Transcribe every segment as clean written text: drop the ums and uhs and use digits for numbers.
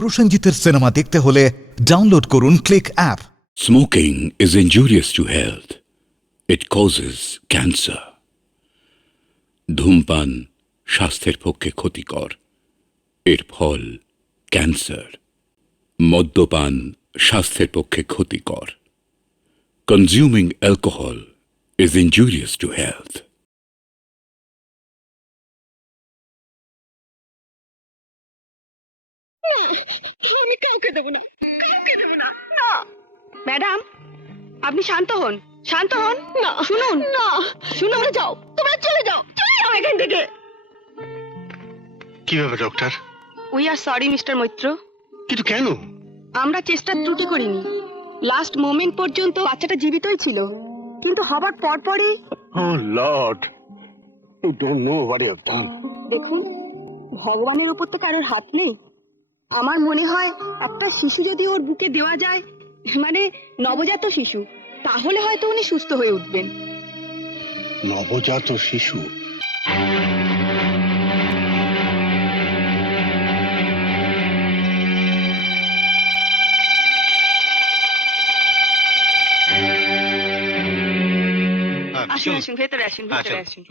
প্রসেনজিতের cinema দেখতে হলে download করুন click app. Smoking is injurious to health. It causes cancer. ধূমপান স্বাস্থ্যের পক্ষে ক্ষতিকর। এর ফল ক্যান্সার। মদ্যপান স্বাস্থ্যের পক্ষে ক্ষতিকর। Consuming alcohol is injurious to health. আমি কাউকে দেব না, কাউকে দেব না। না ম্যাডাম, আপনি শান্ত হন, শান্ত হন। না শুনুন, না শুনুন, যাও, তোমরা চলে যাও, চলে যাও এখান থেকে। কিভাবে doctor? We are sorry mister Maitra, কিন্তু কেন? আমরা চেষ্টার ত্রুটি করিনি। লাস্ট মোমেন্ট পর্যন্ত বাচ্চাটা জীবিতই ছিল, কিন্তু হবার পরপরই Oh Lord, you don't know what you have done. দেখুন, ভগবানের উপর তো কারোর হাত নেই। আমার মনে হয় একটা শিশু যদি ওর বুকে দেওয়া যায়, মানে নবজাত শিশু, তাহলে হয়তো উনি সুস্থ হয়ে উঠবেন। নবজাত শিশু? আসুন আসুন, ভেতরে আসুন, ভেতরে আসুন।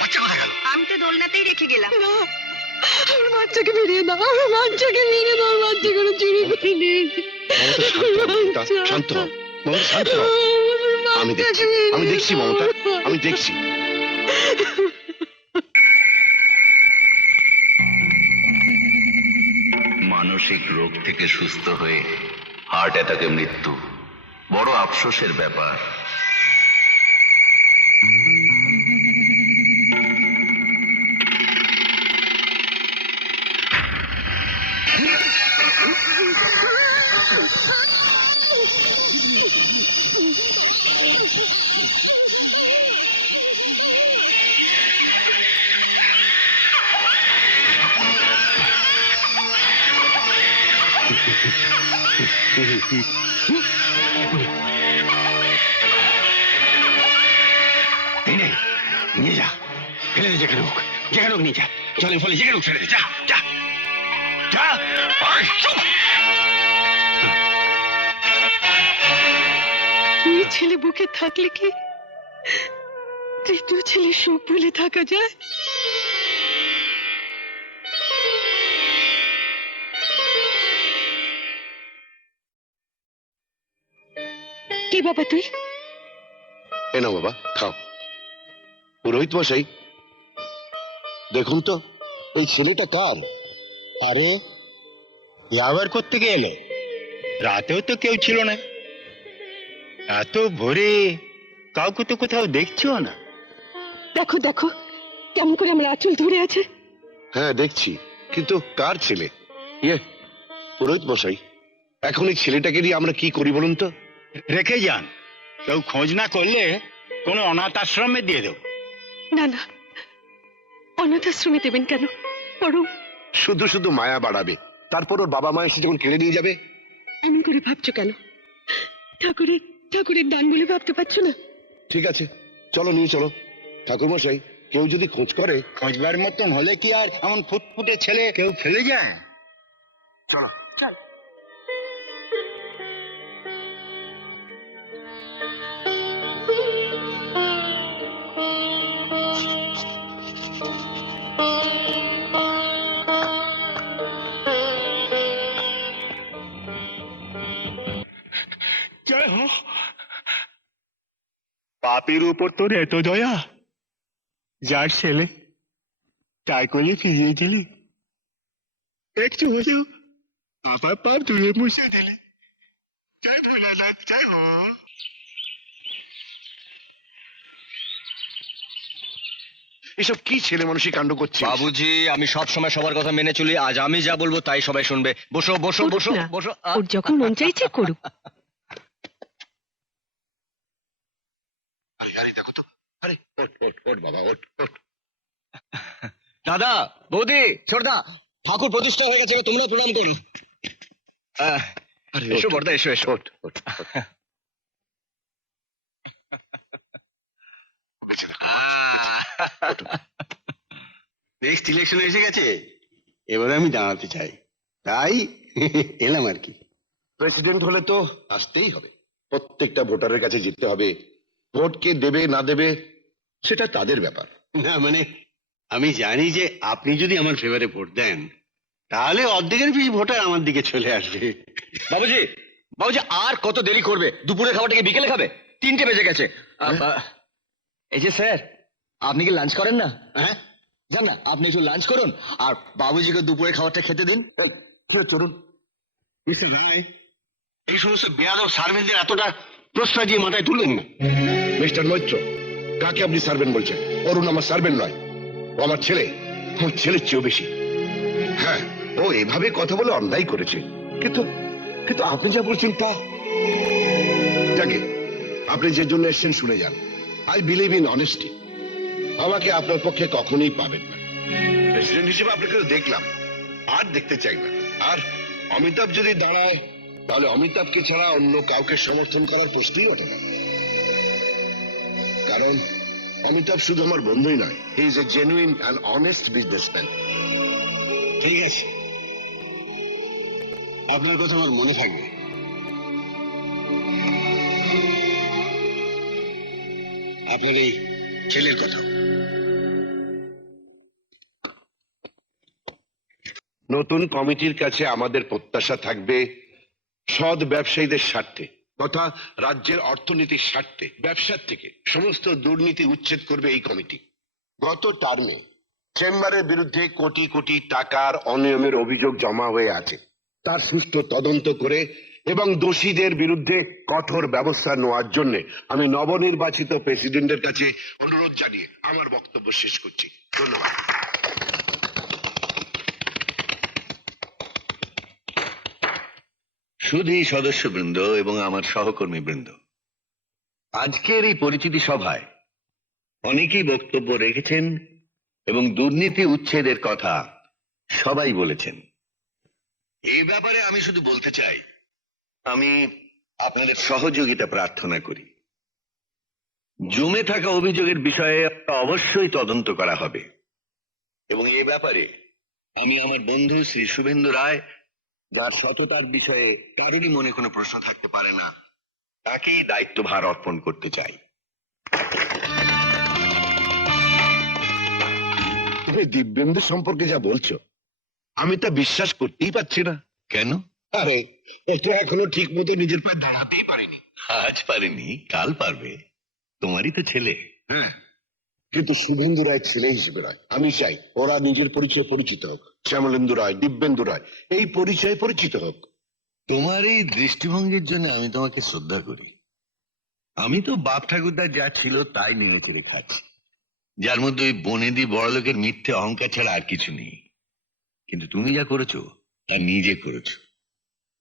বাচ্চা কোথায় গেল? আমি তো দোলনাতেই রেখে গেলাম। আমার বাচ্চাকে ফিরিয়ে দাও, আমার বাচ্চাকে ফিরিয়ে দাও, আমার বাচ্চাগুলো চুরি করে নিয়েছে। মমতা শান্ত হও, মমতা শান্ত হও। আমি দেখছি, আমি দেখছি মমতা, আমি দেখছি। মানসিক রোগ থেকে সুস্থ হয়ে হার্ট অ্যাটাকে মৃত্যু বড় আফসোসের ব্যাপার। নিয়ে যা, ফেলে দে, যেখানে হোক, যেখানে হোক নিয়ে যা, জলে ফলে যেখানে হোক ছেড়ে দে, যা যা যা। দুই ছেলে বুকে থাকলে কি তৃতীয় ছেলে সুখ ভুলে থাকা যায়? কি বাবা তুই? এ নাও বাবা, খাও। পুরোহিত মশাই, দেখুন তো এই ছেলেটা কার? আরে এ আবার করতে গেলে? রাতেও তো কেউ ছিল না, এত ভোরে কাউকে তো কোথাও দেখছিও না। দেখো দেখো কেমন করে আমার আঁচল ধরে আছে। হ্যাঁ দেখছি, কিন্তু কার ছেলে? পুরোহিত মশাই, এখন এই ছেলেটাকে নিয়ে আমরা কি করি বলুন তো? রেখে যান, কেউ খোঁজ না করলে কোনো অনাথ আশ্রমে দিয়ে দেব। না না, অনাথ আশ্রমে দেবেন কেন? বরং শুধু শুধু মায়া বাড়াবে, তারপর ওর বাবা মা এসে যখন কেড়ে নিয়ে যাবে। এমন করে ভাবছো কেন? ঠাকুরের ঠাকুরের দান বলে ভাবতে পারছো না? ঠিক আছে, চলো নিয়ে চলো। ঠাকুর মশাই, কেউ যদি খোঁজ করে, খোঁজবার মতন হলে কি আর এমন ফুটফুটে ছেলে কেউ ফেলে যায়? চলো। চল। জয় হো, পাপের উপর তোর এত দয়া, যার ছেলে তাই করে ফিরিয়ে দিলি, একটু হলেও আমার পাপ ধুয়ে মুছে দিলি। জয় ভোলানাথ, জয় হো। এসব কি ছেলে মানুষই কাণ্ড করছে? বাবুজি, আমি সব সময় সবার কথা মেনে চলি, আজ আমি যা বলবো তাই সবাই শুনবে। বসো বসো করুক বসো না। বসো। ওর যখন মন চাইছে করুক। আরে দেখো তো, আরে ওঠ ওঠ ওঠ বাবা, ওঠ ওঠ। দাদা, বৌদি, ছোটদা, ঠাকুর প্রতিষ্ঠা হয়ে গেছে, তোমরা প্রণাম করো। আরে এসো ওঠ, বর্দা, এসো এসো। ওঠ ওঠ ওঠ। বেঁচে থাকো, নেক্সট ইলেকশন এসে গেছে, এবারে আমি দাঁড়াতে চাই, তাই এলাম আর কি। প্রেসিডেন্ট হলে তো আসতেই হবে, প্রত্যেকটা ভোটারের কাছে যেতে হবে। ভোট কে দেবে না দেবে সেটা তাদের ব্যাপার। না মানে আমি জানি যে আপনি যদি আমার ফেভারে ভোট দেন তাহলে অর্ধেকের বেশি ভোটার আমার দিকে চলে আসবে। বাবুজি, বাবুজি আর কত দেরি করবে? দুপুরের খাবারটা কি বিকেলে খাবে? 3টে বেজে গেছে। এই যে স্যার, আপনি কি লাঞ্চ করেন না? হ্যাঁ, জান না, আপনি একটু লাঞ্চ করুন আর বাবুজিকে দুপুরের খাবারটা খেতে দিন। চলুন। মিস্টার ভাই, এই সমস্ত বেয়াদব সার্ভেন্টদের এতটা প্রশ্রয় দিয়ে মাথায় তুলবেন না। মিস্টার মৈত্র, কাকে আপনি সার্ভেন্ট বলছেন? অরুণ আমার সার্ভেন্ট নয়, ও আমার ছেলে, আমার ছেলের চেয়েও বেশি। হ্যাঁ, ও এভাবে কথা বলে অন্যায় করেছে, কিন্তু কিন্তু আপনি যা বলছেন তা যাকে আপনি যে জন্য এসেছেন শুনে যান। I believe in honesty. আমাকে আপনার পক্ষে কখনোই পাবেন না। প্রেসিডেন্ট হিসেবে আপনাকে তো দেখলাম, আর দেখতে চাই না। আর অমিতাভ যদি দাঁড়ায় তাহলে অমিতাভকে ছাড়া অন্য কাউকে সমর্থন করার প্রশ্নই ওঠে না। কারণ অমিতাভ শুধু আমার বন্ধুই নয়, he is a genuine and honest businessman. ঠিক আছে, আপনার কথা আমার মনে থাকবে। আপনার এই ছেলের কথা। নতুন কমিটির কাছে আমাদের প্রত্যাশা থাকবে সৎ ব্যবসায়ীদের স্বার্থে তথা রাজ্যের অর্থনীতির স্বার্থে ব্যবসার থেকে সমস্ত দুর্নীতি উচ্ছেদ করবে এই কমিটি। গত টার্মে চেম্বারের বিরুদ্ধে কোটি কোটি টাকার অনিয়মের অভিযোগ জমা হয়ে আছে, তার সুষ্ঠু তদন্ত করে এবং দোষীদের বিরুদ্ধে কঠোর ব্যবস্থা নেওয়ার জন্য আমি নবনির্বাচিত প্রেসিডেন্টের কাছে অনুরোধ জানিয়ে আমার বক্তব্য শেষ করছি। ধন্যবাদ। শুধু সদস্যবৃন্দ এবং আমার সহকর্মীবৃন্দ, আজকের এই পরিচিতি সভায় অনেকেই বক্তব্য রেখেছেন এবং দুর্নীতি উচ্ছেদের কথা সবাই বলেছেন। এই ব্যাপারে আমি শুধু বলতে চাই, আমি আপনাদের সহযোগিতা প্রার্থনা করি। জমে থাকা অভিযোগের বিষয়ে অবশ্যই তদন্ত করা হবে এবং এ ব্যাপারে আমি আমার বন্ধু শ্রী শুভেন্দু রায়, যার সততার বিষয়ে কারোরই মনে কোনো প্রশ্ন থাকতে পারে না, তাকেই দায়িত্বভার অর্পণ করতে চাই। তুমি দিব্যেন্দু সম্পর্কে যা বলছো আমি তা বিশ্বাস করতেই পারছি না। কেন? আরে, ও তো এখনো ঠিক মতো নিজের পায়ে দাঁড়াতেই পারেনি। আজ পারেনি, কাল পারবে। তোমারই তো ছেলে। হ্যাঁ, কিন্তু শুভেন্দু রায় ছেলে হিসেবে নয়। আমি চাই ওরা নিজের পরিচয় পরিচিত হোক। শ্যামলেন্দু রায়, দিব্যেন্দু রায় এই পরিচয় পরিচিত হোক। তোমার এই দৃষ্টিভঙ্গির জন্য আমি তোমাকে শ্রদ্ধা করি। আমি তো বাপ ঠাকুরদার যা ছিল তাই নেড়ে চেড়ে খাচ্ছি, যার মধ্যে ওই বনেদি বড়লোকের মিথ্যে অহংকার ছাড়া আর কিছু নেই। কিন্তু তুমি যা করেছো তা নিজে করেছো।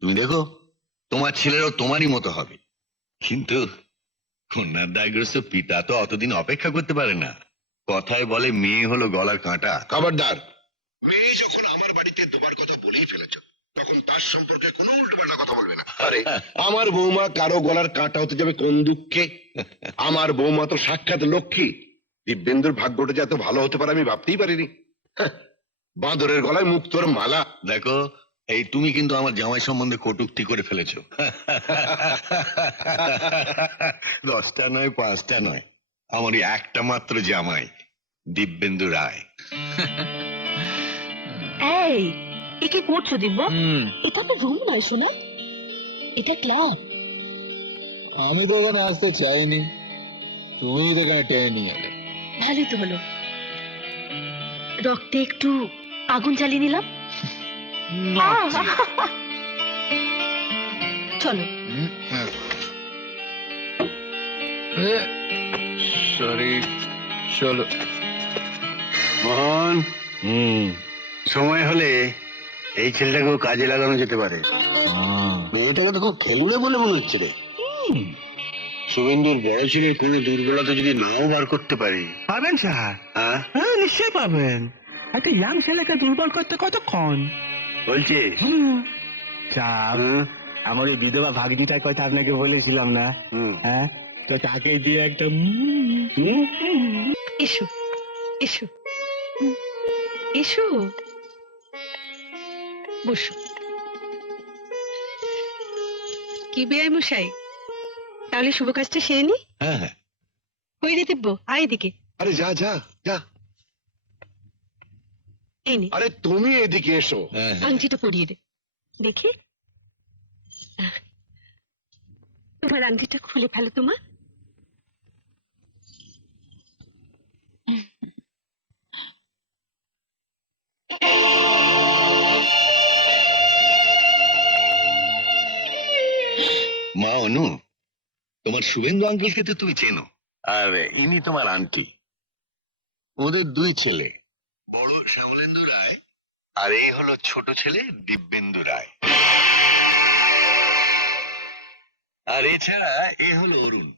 তুমি দেখো, তোমার ছেলেরাও তোমারই মতো হবে। কিন্তু কন্যার দায়গ্রস্ত পিতা তো অতদিন অপেক্ষা করতে পারে না। কথায় বলে মেয়ে হলো গলার কাঁটা। খবরদার, মেয়ে যখন আমার বাড়িতে তোমার কথা বলেই ফেলেছো তখন তার সম্পর্কে কোনো উল্টোপাল্টা কথা বলবে না। আরে, আমার বৌমা কারো গলার কাঁটা হতে যাবে কোন দুঃখে? আমার বৌমা তো সাক্ষাৎ লক্ষ্মী। দিব্যেন্দুর ভাগ্যটা যে এত ভালো হতে পারে আমি ভাবতেই পারিনি। হ্যাঁ, বাঁদরের গলায় মুক্তোর মালা। দেখো, এই তুমি কিন্তু আমার জামাই সম্বন্ধে কটূক্তি করে ফেলেছো। 10টা নয়, 5টা নয়, আমার এই একটা মাত্র জামাই, দিব্যেন্দু রায়। এই, এ কি করছো দিব্য? এটা তো রুম নয় শোনা, এটা ক্লাব। আমি তো এখানে আসতে চাইনি, তুমি তো এখানে টেনে নিয়ে এলে। ভালোই তো হলো, রক্তে একটু আগুন জ্বালিয়ে নিলাম। চলো। সরি, চলো। মোহন, সময় হলে এই ছেলেটাকেও কাজে লাগানো যেতে পারে। মেয়েটাকে তো খুব খেলুড়ে বলে মনে হচ্ছে রে। শুভেন্দুর বড় ছেলের কোনো দুর্বলতা যদি নাও বার করতে পারি। পাবেন স্যার, হ্যাঁ, হ্যাঁ নিশ্চয়ই পাবেন। একটা ইয়াং ছেলেকে দুর্বল করতে কতক্ষণ? বলছিস? স্যার, আমার ওই বিধবা ভাগ্নিটার কথা আপনাকে বলেছিলাম না? হ্যাঁ, তো তাকে দিয়ে একটা এসো এসো। এসো, বসো। কি বেআই মশাই, তাহলে শুভ কাজটা সেরে নি। হ্যাঁ হ্যাঁ, কই রে দিব্য, আয় এদিকে। আরে যা যা যা, এই নে, আরে তুমি এদিকে এসো। আংটিটা পরিয়ে দে দেখি। তোমার আংটিটা খুলে ফেলো তোমা। মা অনু, তোমার শুভেন্দু আঙ্কেলকে তো তুমি চেনো, আর ইনি তোমার আন্টি। ওদের দুই ছেলে, বড় শ্যামলেন্দু রায়, আর এই হলো ছোট ছেলে দিব্যেন্দু রায়। আর এছাড়া এ হলো অরুণ।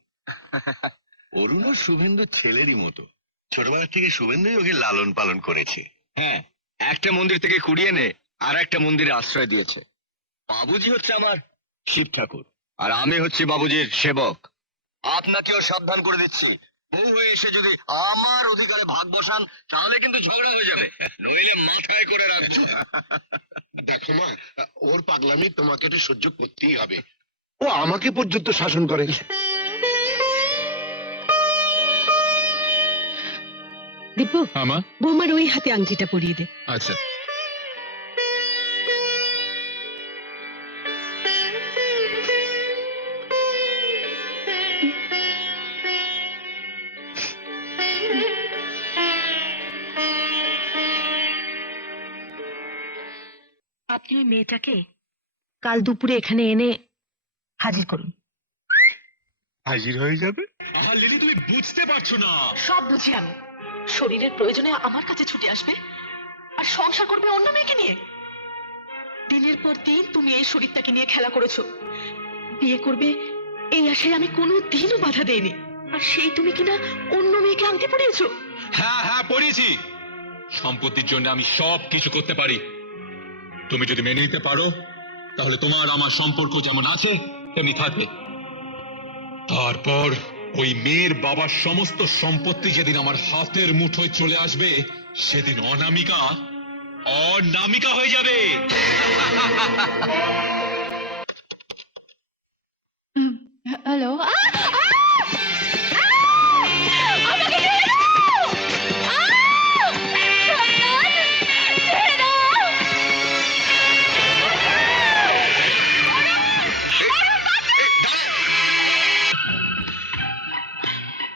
অরুণও শুভেন্দু ছেলেরই মতো, ছোটবেলা থেকে শুভেন্দুই ওকে লালন পালন করেছে। হ্যাঁ, একটা মন্দির থেকে কুড়িয়ে এনে আর একটা মন্দিরে আশ্রয় দিয়েছে। বাবুজি হচ্ছে আমার শিব ঠাকুর, আর আমি হচ্ছি বাবুজির সেবক। আপনাকেও সাবধান করে দিচ্ছি, বউ হয়ে এসে যদি আমার অধিকারে ভাগ বসান তাহলে কিন্তু ঝগড়া হয়ে যাবে, নইলে মাথায় করে রাখবো। দেখো মা, ওর পাগলামি তোমাকে একটু সহ্য করতেই হবে। ও আমাকে পর্যন্ত শাসন করে। দিব্য, আমা, বৌমার ওই হাতে আংটিটা পরিয়ে দে। আচ্ছা। আপনি ওই মেয়েটাকে কাল দুপুরে এখানে এনে হাজির করুন। হাজির হয়ে যাবে। আহা লিলি, তুমি বুঝতে পারছো না। সব বুঝি আমি। শরীরের প্রয়োজনে আমার কাছে ছুটে আসবে আর সংসার করবে অন্য মেয়েকে নিয়ে। দিনের পর দিন তুমি এই শরীরটাকে নিয়ে খেলা করেছো, বিয়ে করবে এই আশায় আমি কোনো দিনও বাধা দেইনি, আর সেই তুমি কিনা অন্য মেয়েকে আনতে পড়িয়েছো। হ্যাঁ হ্যাঁ, পড়িয়েছি। সম্পত্তির জন্য আমি সব কিছু করতে পারি। তুমি যদি মেনে নিতে পারো তাহলে তোমার আমার সম্পর্ক যেমন আছে তেমনি থাকবে। তারপর ওই মেয়ের বাবার সমস্ত সম্পত্তি যেদিন আমার হাতের মুঠোয় চলে আসবে সেদিন অনামিকা অনামিকা হয়ে যাবে। হ্যালো,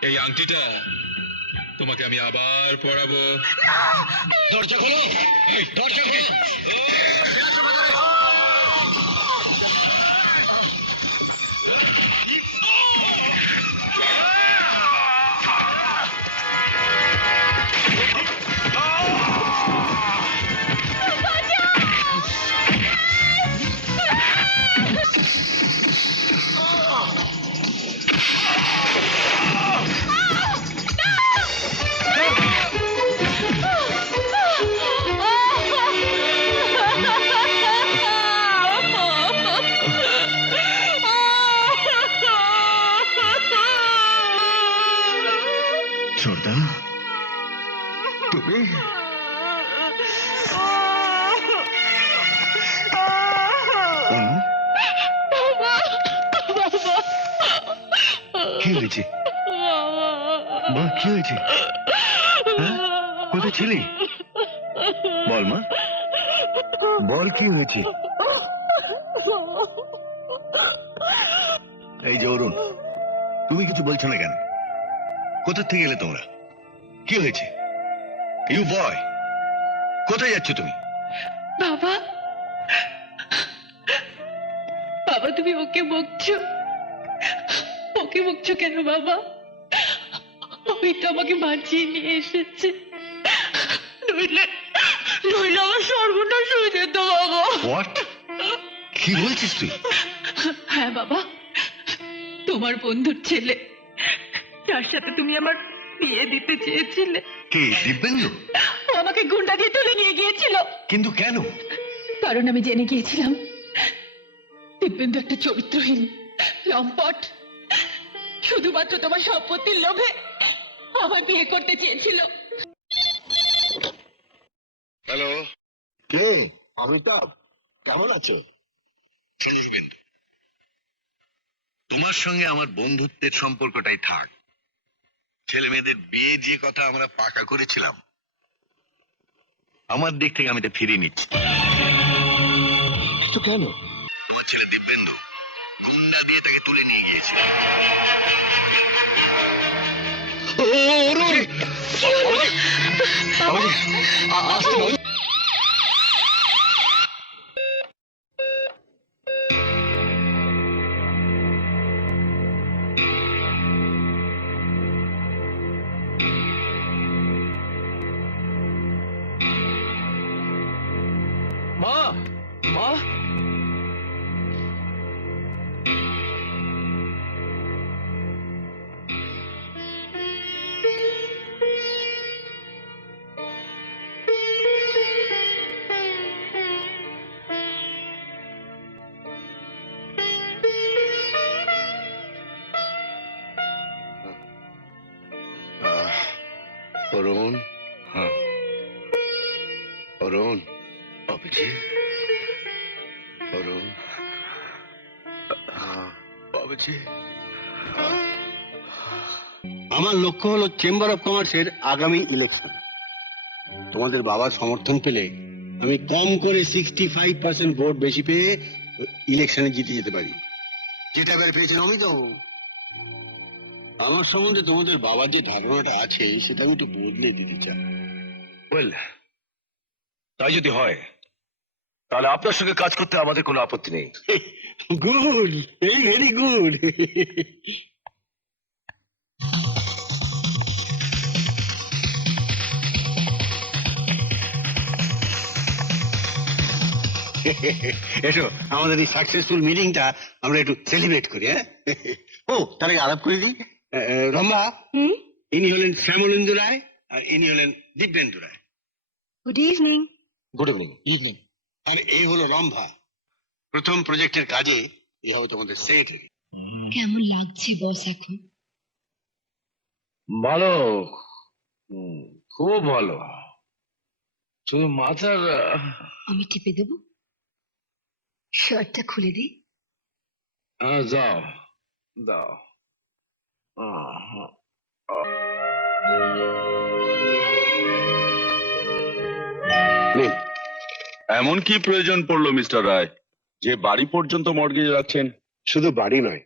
এই আংটিটা তোমাকে আমি আবার পরাবো। দরজা খোলো, এই দরজা খোলো। ছোটদা, তুমি অনু, কি হয়েছে মা? কি হয়েছে? হ্যাঁ, কোথায় ছিলি? বল মা, বল কি হয়েছে? এই যে অরুণ, তুমি কিছু বলছো না কেন? কোথা থেকে এলে তোমরা? কি হয়েছে? ইউ বয়, কোথায় যাচ্ছ তুমি? বাবা, বাবা তুমি ওকে বকছো, ওকে বকছো কেন বাবা? ওই তো আমাকে বাঁচিয়ে নিয়ে এসেছে, নইলে নইলে আমার সর্বনাশ হয়ে যেত বাবা। হোয়াট? কি বলছিস তুই? হ্যাঁ বাবা, তোমার বন্ধুর ছেলে, যার সাথে তুমি আমার বিয়ে দিতে চেয়েছিলে, কে? দিব্যেন্দু? ও আমাকে গুন্ডা দিয়ে তুলে নিয়ে গিয়েছিল। কিন্তু কেন? কারণ আমি জেনে গিয়েছিলাম দিব্যেন্দু একটা চরিত্রহীন লম্পট, শুধুমাত্র তোমার সম্পত্তির লোভে আমার বিয়ে করতে চেয়েছিল। কে? অমিতাভ, কেমন আছো? শোনো শুভেন্দু, তোমার সঙ্গে আমার বন্ধুত্বের সম্পর্কটাই থাক। ছেলে মেয়েদের বিয়ে যে কথা আমরা পাকা করেছিলাম, আমার দিক থেকে আমি এটা ফিরিয়ে নিচ্ছি। তো কেন? তোমার ছেলে দিব্যেন্দু গুন্ডা দিয়ে তাকে তুলে নিয়ে গিয়েছে। মা, মা, অরুণ, হ্যাঁ অরুণ, বাবুজি, অরুণ, বাবুজি। আমার লক্ষ্য হলো চেম্বার অফ কমার্সের আগামী ইলেকশন। তোমাদের বাবার সমর্থন পেলে আমি কম করে 65% ভোট বেশি পেয়ে ইলেকশনে জিতে যেতে পারি। যেটা এবারে পেয়েছেন অমিত। আমার সম্বন্ধে তোমাদের বাবার যে ধারণাটা আছে সেটা আমি একটু বদলে দিতে চাই। ওয়েল, তাই যদি হয় তাহলে আপনার সঙ্গে কাজ করতে আমাদের কোনো আপত্তি নেই। Good, very good. এসো, আমাদের এই সাকসেসফুল মিটিংটা আমরা একটু সেলিব্রেট করি। হ্যাঁ, ও তাহলে আলাপ করে দিই। রম্ভা, ইনি হলেন শ্যামলেন্দু রায় আর ইনি হলেন Dibyendu Roy. Good evening. Good evening. Evening. আর এই হলো রম্ভা, প্রথম প্রজেক্টের কাজে এই হবে তোমাদের সেক্রেটারি। কেমন লাগছে বস এখন? ভালো, খুব ভালো। শুধু মাথার আমি টিপে দেবো? শার্টটা খুলে দিই? যাও দাও। এমন কি প্রয়োজন পড়লো মিস্টার রায় যে বাড়ি পর্যন্ত মর্গেজ রাখছেন? শুধু বাড়ি নয়,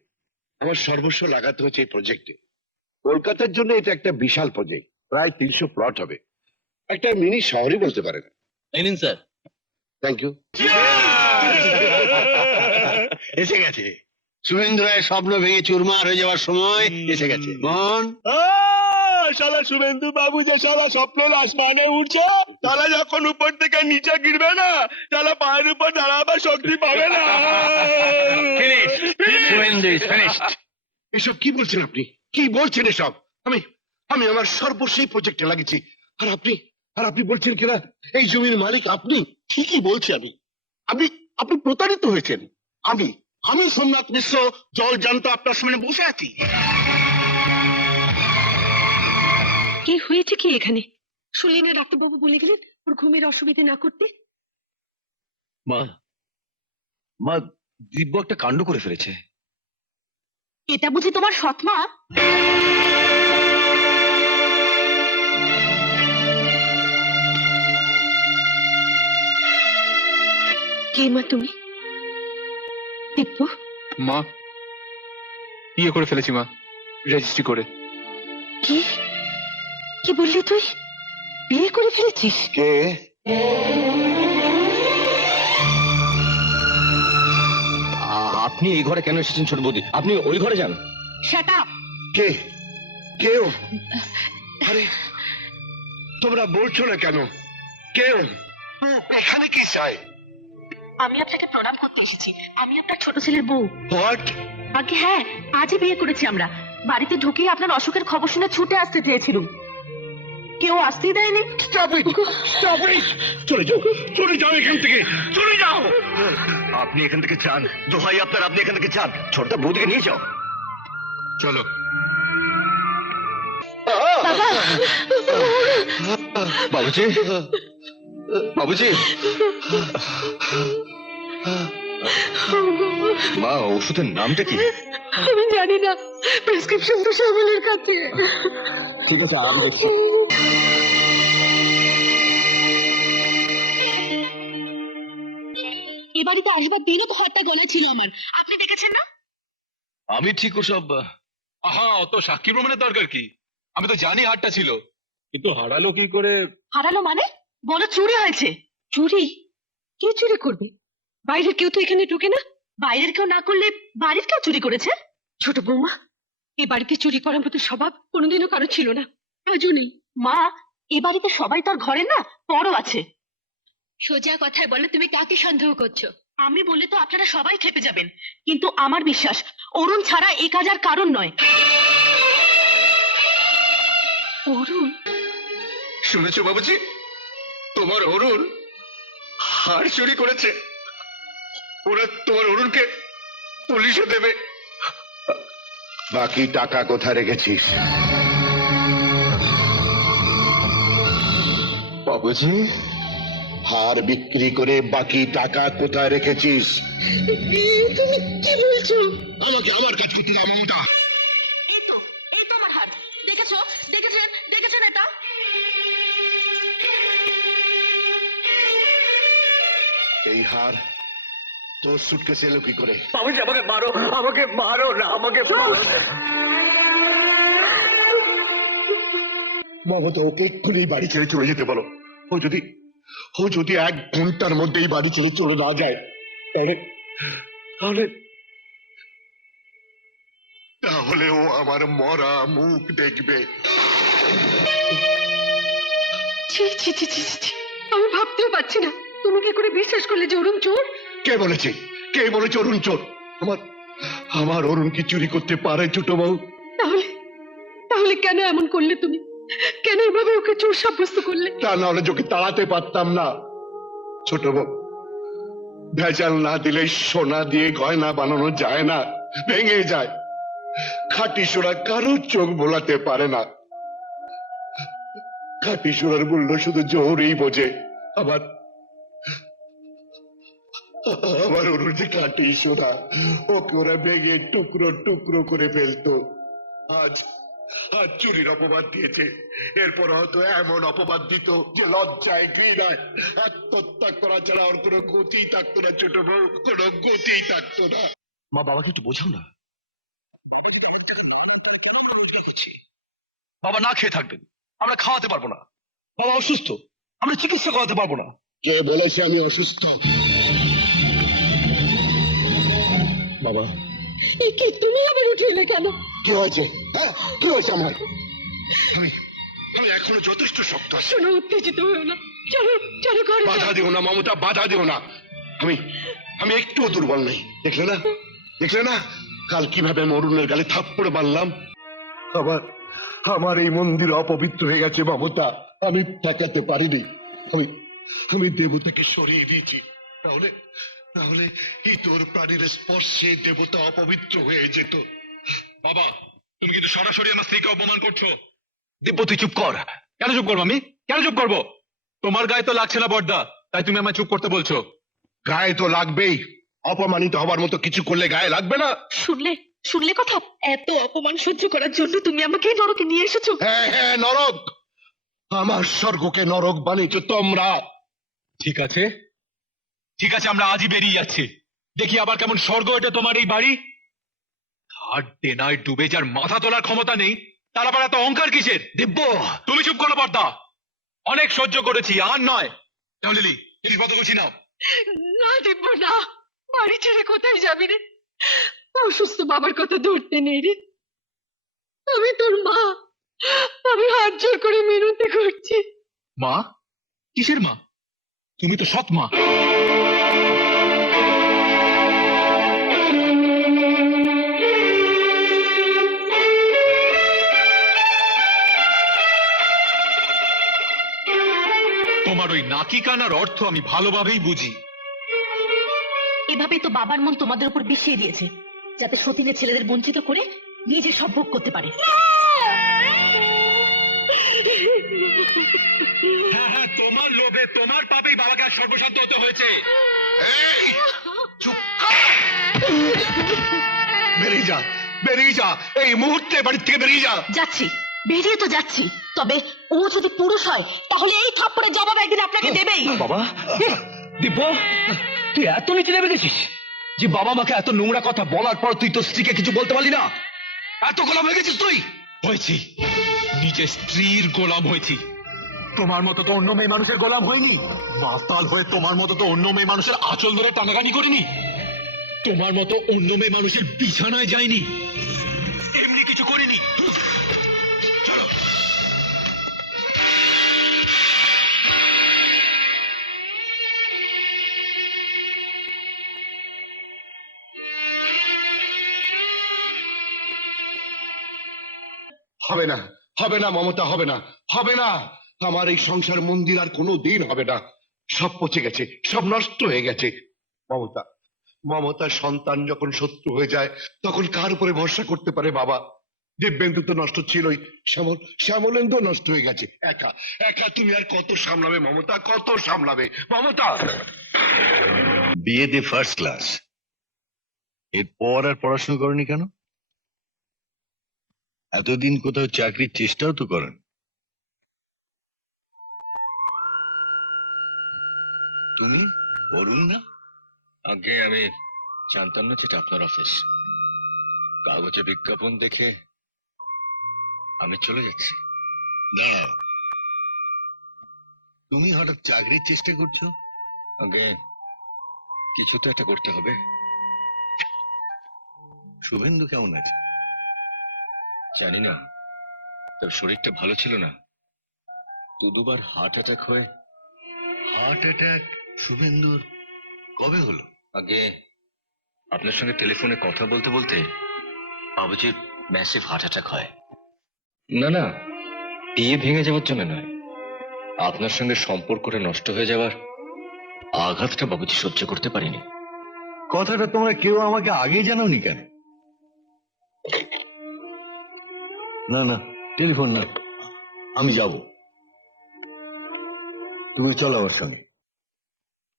আমার সর্বস্ব লাগাতে হচ্ছে এই প্রজেক্টে। কলকাতার জন্য এটা একটা বিশাল প্রজেক্ট, প্রায় 300 প্লট হবে। একটা মিনি শহরই বলতে পারেন। এই নিন স্যার। Thank you. এসে গেছে শুভেন্দু রায়ের স্বপ্ন ভেঙে চুরমার হয়ে যাওয়ার সময় এসে গেছে। মন শালা শুভেন্দু বাবু যে শালা স্বপ্ন আসমানে উঠছে, তারা যখন উপর থেকে নিচে গিরবে না, তারা পায়ের উপর দাঁড়াবার শক্তি পাবে না। এসব কি বলছেন আপনি? কি বলছেন এসব? আমি আমি আমার সর্বস্ব প্রজেক্টে লাগিয়েছি, আর আপনি বলছেন কিনা এই জমির মালিক আপনি? ঠিকই বলছি আমি। আপনি প্রতারিত হয়েছেন। আমি সোমনাথ মিশ্র জল জানত আপনার সামনে বসে আছি। কি হয়েছে কি এখানে? শুনলি না ডাক্তারবাবু বলে গেলেন ওর ঘুমের অসুবিধা না করতে? মা, মা, দিব্য একটা কাণ্ড করে ফেলেছে। এটা বুঝি তোমার সৎমা? কে মা তুমি? দিব্য? মা, বিয়ে করে ফেলেছি মা, রেজিস্ট্রি করে। কি কি বললি তুই? বিয়ে করে ফেলেছিস? কে? আপনি এই ঘরে কেন এসেছেন ছোট বৌদি? আপনি ওই ঘরে যান। Shut up! কে? কেউ? আরে তোমরা বলছো না কেন? কেউ এখানে কি চাই? আমি আপনাকে প্রণাম করতে এসেছি। আমি আপনার ছোট ছেলের বউ। হোয়াট? আগে হ্যাঁ, আজই বিয়ে করেছি আমরা। বাড়িতে ঢুকেই আপনার অসুখের খবর শুনে ছুটে আসতে চেয়েছিলাম, কেউ আসতেই দেয়নি। Stop it! Stop it! চলে যাও এখান থেকে, চলে যাও। আপনি এখান থেকে চান, দোহাই আপনার, আপনি এখান থেকে চান। ছোটটা বৌদিকে নিয়ে যাও। চলো। বাবুজি, বাবুজি, মা ওষুধের নামটা কি? আমি জানি না, প্রেসক্রিপশন তো সবলের কাছে। ঠিক আছে আমি দেখছি। এ বাড়িতে আসবার দিনও তো হাতটা গলা ছিল আমার, আপনি দেখেছেন না? আমি ঠিক ওসব আহা, অত সাক্ষী প্রমাণের দরকার কি? আমি তো জানি হারটা ছিল, কিন্তু হারালো কি করে? হারালো মানে? বলো চুরি হয়েছে। চুরি? কে চুরি করবে? বাইরের কেউ তো এখানে ঢোকে না। বাইরের কেউ না করলে বাড়ির কেউ চুরি করেছে? ছোট বৌমা, এ বাড়িতে চুরি করার মতো স্বভাব কোনোদিনও কারো ছিল না, আজও নেই। মা, এ বাড়িতে সবাই তো আর ঘরে না, পরও আছে। সোজা কথায় বলো, তুমি কাকে সন্দেহ করছো? আমি বললে তো আপনারা সবাই খেপে যাবেন, কিন্তু আমার বিশ্বাস অরুণ ছাড়া এ কাজ আর কারণ নয়। অরুণ? শুনেছো বাবুজি, তোমার অরুণ হার চুরি করেছে। ওরা তোমার অরুণকে পুলিশে দেবে। বাকি টাকা কোথায় রেখেছিস? বাবুজি, হার বিক্রি করে বাকি টাকা কোথায় রেখেছিস? তুমি কি বলছো? আমাকে আমার কাছে করতে দাও মমতা। এই তো আমার হাত। দেখেছো? দেখেছেন এটা? এই হার তোর সুটকেসে এলো কি করে? বাবুজি আমাকে মারো না, আমাকে মমতা, ওকে এক্ষুনি এই বাড়ি ছেড়ে চলে যেতে বলো। ও যদি 1 ঘন্টার মধ্যে এই বাড়ি ছেড়ে চলে না যায়, তাহলে তাহলে ও আমার মরা মুখ দেখবে। ছি ছি ছি ছি ছি, আমি ভাবতেও পারছি না, তুমি কি করে বিশ্বাস করলে যে অরুণ চোর? কে বলেছে অরুণ চোর? আমার অরুণ কি চুরি করতে পারে ছোট বউ? তাহলে তাহলে কেন এমন করলে তুমি? কেন এভাবে ওকে চোর সাব্যস্ত করলে? তা না হলে ওকে তাড়াতে পারতাম না। ছোট বউ, ভেজাল না দিলে সোনা দিয়ে গয়না বানানো যায় না, ভেঙে যায়। খাঁটি সোনা কারো চোখ বোলাতে পারে না। খাঁটি সোনার মূল্য শুধু জোহরেই বোঝে। আমার অরুণ যে খাঁটি সোনা, ওকে ওরা ভেঙে টুকরো টুকরো করে ফেলতো। আজ চুরির অপবাদ দিয়েছে, এরপর হয়তো এমন অপবাদ দিত যে লজ্জায় ঘৃণায় আত্মহত্যা করা ছাড়া ওর কোনো গতিই থাকতো না। ছোট বউ, কোনো গতিই থাকতো না। মা, বাবাকে একটু বোঝাও না। কেন আমরা রোজগার করছি? বাবা না খেয়ে থাকবেন, আমরা খাওয়াতে পারবো না। বাবা অসুস্থ, আমরা চিকিৎসা করাতে পারবো না। কে বলেছে আমি অসুস্থ? বাবা, এ কি, তুমি আবার উঠে এলে কেন? কি হয়েছে? হ্যাঁ, কি হয়েছে আমার? আমি এখনো যথেষ্ট শক্ত আছি। শোনো, উত্তেজিত হয়েও না, চলো চলো ঘরে যাও। বাধা দিও না মমতা, বাধা দিও না। আমি একটুও দুর্বল নেই। দেখলে না কাল কিভাবে অরুণের গালে থাপ্পড় মারলাম? আমার এই মন্দির অপবিত্র হয়ে গেছে মমতা, আমি ঠেকাতে পারিনি। আমি দেবতাকে সরিয়ে দিয়েছি, তাহলে এই তোর প্রাণীর স্পর্শে দেবতা অপবিত্র হয়ে যেত। বাবা, তুমি কিন্তু সরাসরি আমার স্ত্রীকে অপমান করছো। দিব্য, তুই চুপ কর। কেন চুপ করবো আমি? কেন চুপ করবো? তোমার গায়ে তো লাগছে না বর্দা, তাই তুমি আমায় চুপ করতে বলছো। গায়ে তো লাগবেই, অপমানিত হবার মতো কিছু করলে গায়ে লাগবে না? শুনলে কথা? এত অপমান সহ্য করার জন্য তুমি আমাকে এই নরকে নিয়ে এসেছো? হ্যাঁ, নরক। আমার স্বর্গকে নরক বানিয়েছো তোমরা। ঠিক আছে, আমরা আজই বেরিয়ে যাচ্ছি। দেখি আবার কেমন স্বর্গ এটা তোমার এই বাড়ি। আর দেনায় ডুবে যার মাথা তোলার ক্ষমতা নেই, তার আবার এত অহংকার কিসের? দিব্য, তুমি চুপ করো বর্দা, অনেক সহ্য করেছি, আর নয়। লিলি, জিনিসপত্র করছি নাও। না দেব না, বাড়ি ছেড়ে কোথায় যাবি রে? অসুস্থ বাবার কথা ধরতে নেই রে। আমি তোর মা, আমি হাত জোর করে মিনতি করছি। মা? কিসের মা? তুমি তো সৎ মা। তোমার ওই নাকি কানার অর্থ আমি ভালোভাবেই বুঝি। এভাবেই তো বাবার মন তোমাদের উপর বিষিয়ে দিয়েছে, যাতে সতীনের ছেলেদের বঞ্চিত করে নিজে সব ভোগ করতে পারে। হ্যাঁ, তো তোমার লোভে তোমার পাপেই বাবাকে আর সর্বশান্ত হতে হয়েছে। এই চুপ কর! বেরিয়ে যা, বেরিয়ে যা, এই মুহূর্তে বাড়ি থেকে বেরিয়ে যা। যাচ্ছি, বেরিয়ে তো যাচ্ছি, তবে ও যদি পুরুষ হয় তাহলে এই থাপ্পড়ের জবাব একদিন আপনাকে দেবেই। বাবা, দিব্য, তুই এত নিচে নেমে গেছিস যে বাবা মাকে এত নোংরা কথা বলার পর তুই তোর স্ত্রীকে কিছু বলতে পারলি না? এত গোলাম হয়ে গেছিস তুই? হয়েছি, নিজের স্ত্রীর গোলাম হয়েছি। তোমার মতো তো অন্য মেয়ে মানুষের গোলাম হয়নি। মাতাল হয়ে তোমার মতো তো অন্য মেয়ে মানুষের আঁচল ধরে টানাটানি করিনি। তোমার মতো অন্য মেয়ে মানুষের বিছানায় যায়নি, এমনি কিছু করিনি। চলো। হবে না, হবে না মমতা, হবে না, হবে না। আমার এই সংসার মন্দির আর কোনো দিন হবে না। সব পচে গেছে, সব নষ্ট হয়ে গেছে। মমতা, মমতার সন্তান যখন শত্রু হয়ে যায় তখন কার উপরে ভরসা করতে পারে বাবা? দিব্যেন্দু তো নষ্ট ছিলই, শ্যামলেন্দু নষ্ট হয়ে গেছে। একা একা তুমি আর কত সামলাবে মমতা, কত সামলাবে মমতা? বিয়ে দিয়ে ফার্স্ট ক্লাস, এরপর আর পড়াশোনা করনি কেন? এতদিন কোথাও চাকরির চেষ্টাও তো করেন। তুমি অরুণ না? আগে আমি জানতাম না যেটা আপনার অফিস। কাগজে বিজ্ঞাপন দেখে আমি চলে যাচ্ছি। দাঁড়াও, তুমি হঠাৎ চাকরির চেষ্টা করছো? আগে কিছু তো একটা করতে হবে। শুভেন্দু কেমন আছে? জানি না, তার শরীরটা ভালো ছিল না, দুবার হার্ট অ্যাটাক হয়ে। হার্ট অ্যাটাক শুভেন্দুর কবে হলো? আগে আপনার সঙ্গে টেলিফোনে কথা বলতে বলতে বাবুজির ম্যাসিভ হার্ট অ্যাটাক হয়। না না, বিয়ে ভেঙে যাওয়ার জন্য নয়, আপনার সঙ্গে সম্পর্কটা নষ্ট হয়ে যাওয়ার আঘাতটা বাবুজি সহ্য করতে পারিনি। কথাটা তোমরা কেউ আমাকে আগে জানাওনি কেন? না না, টেলিফোন না, আমি যাব। তুমি চলো আমার সঙ্গে।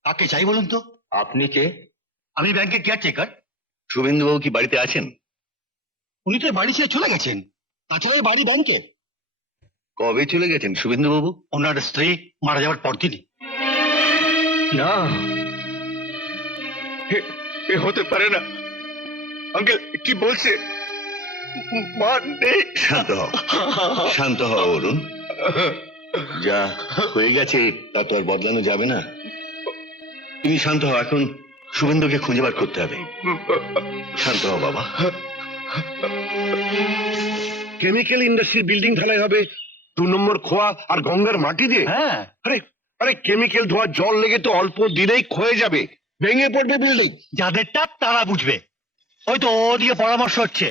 কাকে চাই বলুন তো? আপনি কে? আমি ব্যাংকের কেয়ারটেকার। শুভেন্দু বাবু কি বাড়িতে আছেন? উনি তো বাড়ি ছেড়ে চলে গেছেন, তাছাড়া এই বাড়ি ব্যাংকে। কবে চলে গেছেন শুভেন্দু বাবু? ওনার স্ত্রী মারা যাওয়ার পর দিনই। না, এ হতে পারে না। আঙ্কেল কি বলছে? শান্ত হও, শান্ত হও অরুণ। যা হয়ে গেছে তা তো আর বদলানো যাবে না। তুমি শান্ত হও, এখন শুভেন্দুকে খুঁজে বার করতে হবে। শান্ত হও বাবা। কেমিক্যাল ইন্ডাস্ট্রির বিল্ডিং ঢালাই হবে 2 নম্বর খোয়া আর গঙ্গার মাটি দিয়ে? হ্যাঁ, আরে আরে কেমিক্যাল ধোয়া জল লেগে তো অল্প দিনেই ক্ষয়ে যাবে, ভেঙে পড়বে বিল্ডিং। যাদেরটা তারা বুঝবে। ওই তো ওদিকে পরামর্শ হচ্ছে,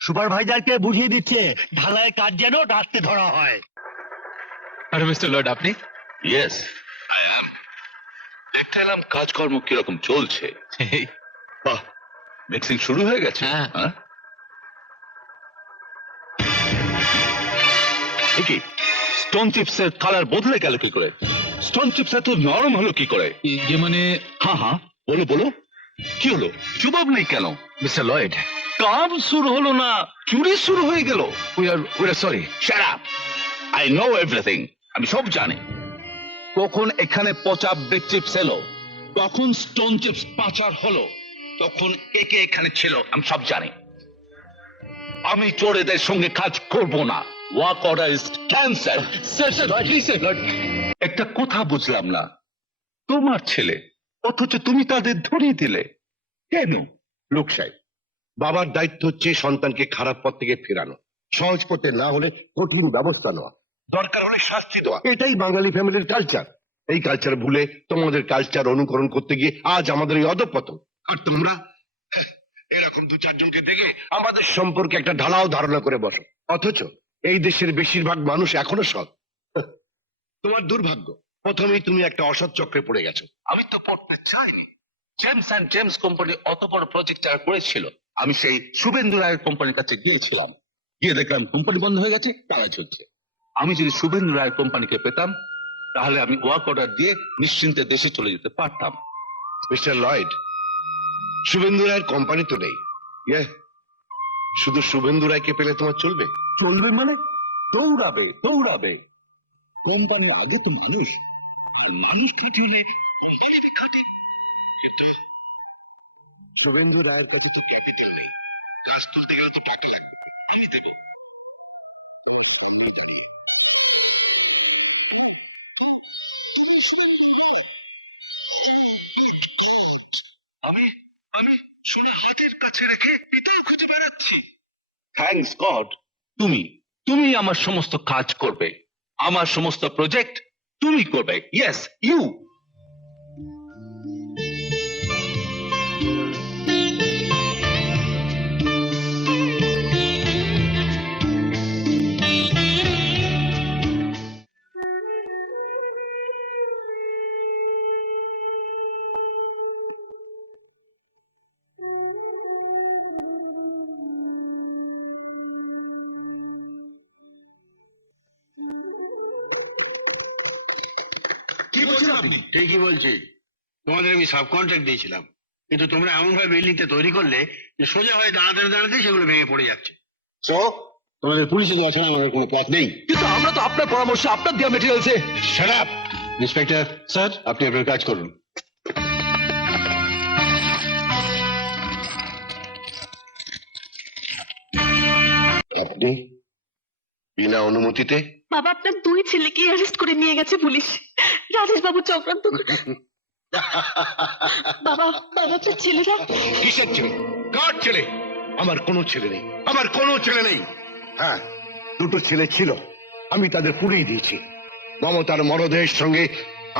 সুপারভাইজারকে বুঝিয়ে দিচ্ছে ঢালাই কাজ যেন রাস্তে ধরা হয়। আরে মিস্টার লর্ড, আপনি? Yes, I am. দেখতে এলাম কাজকর্ম কিরকম চলছে। বাহ, মিক্সিং শুরু হয়ে গেছে। হ্যাঁ, কি স্টোন চিপস এর কালার বদলে গেল কি করে? স্টোন চিপস এত নরম হলো কি করে? যে মানে, হ্যাঁ হ্যাঁ, বলো বলো, কি হলো? জবাব নেই কেন? মিস্টার লয়েড, কাম শুরু হলো না, চুরি শুরু হয়ে গেল। We are sorry. Shut up! I know everything. আমি সব জানি। কখন এখানে পচা ব্রিক চিপস এলো, কখন স্টোন চিপস পাচার হলো, তখন কে কে এখানে ছিল, আমি সব জানি। আমি চোরেদের সঙ্গে কাজ করব না। Work order is cancel. একটা কথা বুঝলাম না, তোমার ছেলে অথচ তুমি তাদের ধরিয়ে দিলে কেন? লোকসাই, বাবার দায়িত্ব হচ্ছে সন্তানকে খারাপ পথ থেকে ফেরানো, সহজ পথে না হলে কঠিন ব্যবস্থা নেওয়া, দরকার হলে শাস্তি দেওয়া। এটাই বাঙালি ফ্যামিলির কালচার। এই কালচার ভুলে তোমাদের কালচার অনুকরণ করতে গিয়ে আজ আমাদের এই অধঃপতন। আর তোমরা এরকম 2-4 জনকে দেখে আমাদের সম্পর্কে একটা ঢালাও ধারণা করে বসো, অথচ এই দেশের বেশিরভাগ মানুষ এখনো সৎ। তোমার দুর্ভাগ্য, প্রথমেই তুমি একটা অসৎ চক্রে পড়ে গেছো। আমি তো পড়তে চাইনি। জেমস অ্যান্ড জেমস কোম্পানি অত বড় প্রজেক্ট যারা করেছিল, আমি সেই শুভেন্দু রায়ের কোম্পানির কাছে গিয়েছিলাম, গিয়ে দেখলাম কোম্পানি বন্ধ হয়ে গেছে, তারা চলছে। আমি যদি শুভেন্দু রায়ের কোম্পানিকে পেতাম তাহলে আমি ওয়ার্ক অর্ডার দিয়ে নিশ্চিন্তে দেশে চলে যেতে পারতাম। মিস্টার লয়েড, শুভেন্দু রায়ের কোম্পানি তো নেই। ইয়ে, শুধু শুভেন্দু রায়কে পেলে তোমার চলবে? চলবে মানে? দৌড়াবে দৌড়াবে। কোম্পানি আগে তো মানুষ, মানুষ খাটিয়ে শুভেন্দু রায়ের কাছে তো ক্যাপিটাল নেই, কাজ তুলতে গেলে তো টাকা লাগবে। আমি দেবো। আমি শুনে হাতের কাছে রেখে পিতাল খুঁজে বেড়াচ্ছি। থ্যাঙ্কস গড, তুমি আমার সমস্ত কাজ করবে, আমার সমস্ত প্রজেক্ট তুমি করবে। Yes, you. কি বলছেন আপনি? ঠিকই বলছি, তোমাদের আমি সাব কন্ট্রাক্ট দিয়েছিলাম, কিন্তু তোমরা এমন ভাবে বিল্ডিংটা তৈরি করলে যে সোজা হয়ে দাঁড়াতে দাঁড়াতে সেগুলো ভেঙে পড়ে যাচ্ছে। সো তোমাদের পুলিশে দেওয়া ছাড়া আমাদের কোনো পথ নেই। কিন্তু আমরা তো আপনার পরামর্শ, আপনার দেওয়া মেটেরিয়ালসে। শাট আপ ইন্সপেক্টর স্যার, আপনি আপনার কাজ করুন। আপনি বিনা অনুমতিতে? বাবা, আপনার দুই ছেলেকে অ্যারেস্ট করে নিয়ে গেছে পুলিশ, রাজেশ বাবু চক্রান্ত করে। বাবা, আপনার ছেলেরা। কিসের ছেলে? কার ছেলে? আমার কোনো ছেলে নেই, আমার কোনো ছেলে নেই। হ্যাঁ, দুটো ছেলে ছিল, আমি তাদের পুড়িয়ে দিয়েছি। মমতার মরদেহের সঙ্গে